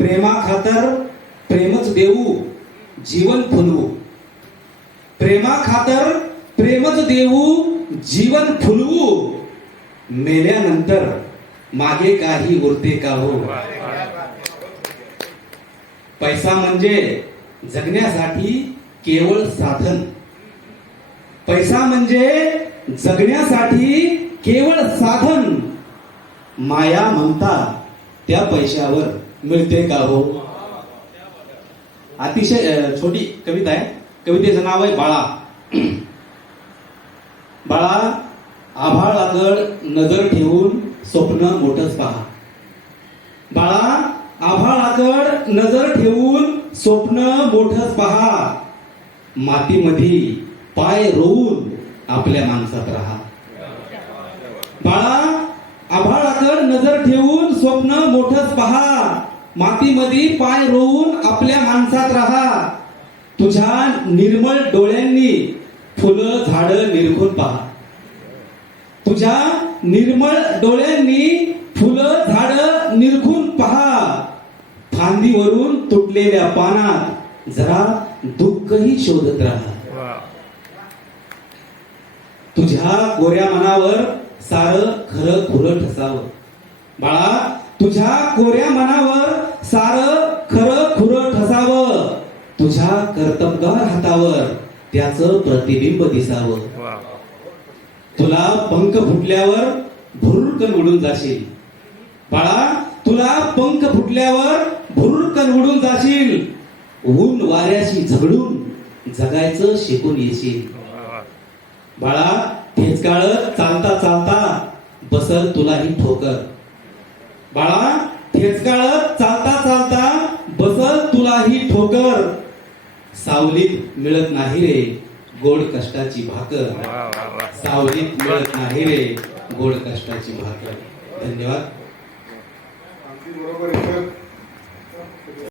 प्रेमा खातर प्रेमच देऊ जीवन फुलवू, प्रेमा खातर प्रेमच देऊ जीवन फुलवू, मेल्यानंतर मागे काही उरते का हो. पैसा म्हणजे जगण्यासाठी केवळ साधन, पैसा म्हणजे जगण्यासाठी केवळ साधन, माया ममता त्या पैशावर मिळते का हो. अतिशय छोटी कविता आहे. कवितेचं नाव आहे बाळा. बाळा, आभाळाकड नजर ठेवून स्वप्न मोठंच पहा. बाळा, आभाळाकड नजर ठेवून स्वप्न मोठंच पहा, मातीमध्ये पाय रोवून आपल्या माणसात राहा. बाळा, आभाळाकड नजर ठेवून स्वप्न मोठंच पहा, मातीमध्ये पाय रोवून आपल्या माणसात राहा. तुझ्या निर्मळ डोळ्यांनी फुलं झाडं निरखून पहा. तुझ्या निर्मळ डोळ्यांनी फुलं झाडं निरखून पहा. फांदीवरून तुटलेल्या पानात जरा दुःखही शोधत राहा. तुझ्या गोऱ्या मनावर सारं खरं खुरं ठसावं. बाळा, तुझ्या कोऱ्या मनावर सारं खरं खुरं ठसावं. तुझ्या कर्तबगार हातावर त्याचं प्रतिबिंब दिसावं. तुला पंख फुटल्यावर भुरकन उडून जाशील. बाळा, तुला पंख फुटल्यावर भुरकन उडून जाशील. ऊन वाऱ्याशी झगडून जगायचं शिकून येशील. बाळा, ठेचकाळत चालता चालता बसल तुलाही ठोकर. बाळा, ठेचकाळत चालता चालता बसल तुलाही ठोकर. सावलीत मिळत नाही रे गोड कष्टाची भाकर. सावलीत मिळत नाही रे गोड कष्टाची भाकर. धन्यवाद. बरोबर आहे.